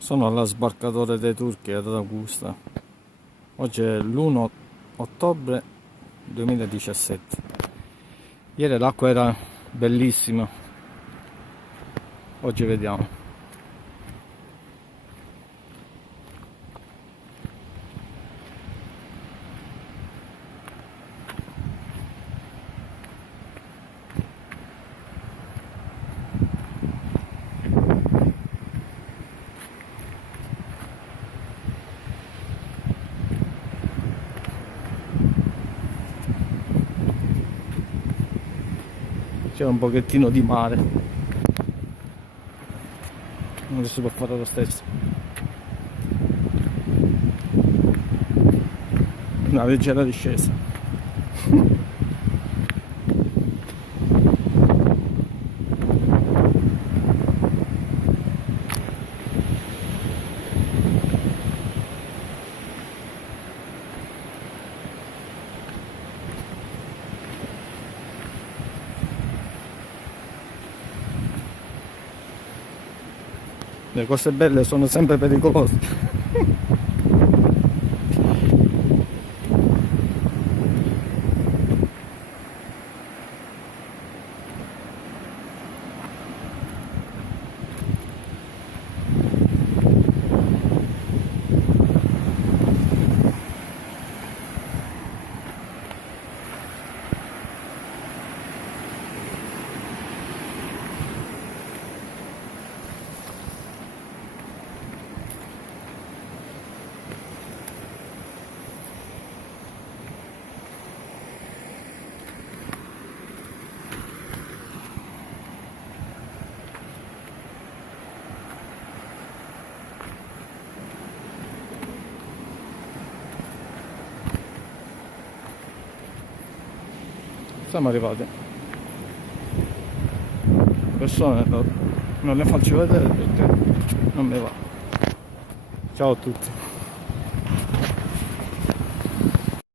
Sono alla sbarcatore dei Turchi ad Augusta. Oggi è l'1 ottobre 2017. Ieri l'acqua era bellissima. Oggi vediamo. C'è un pochettino di mare. Non si può fare lo stesso. Una leggera discesa. Le cose belle sono sempre pericolose. Siamo arrivati. Persone non le faccio vedere perché non mi va. Ciao a tutti.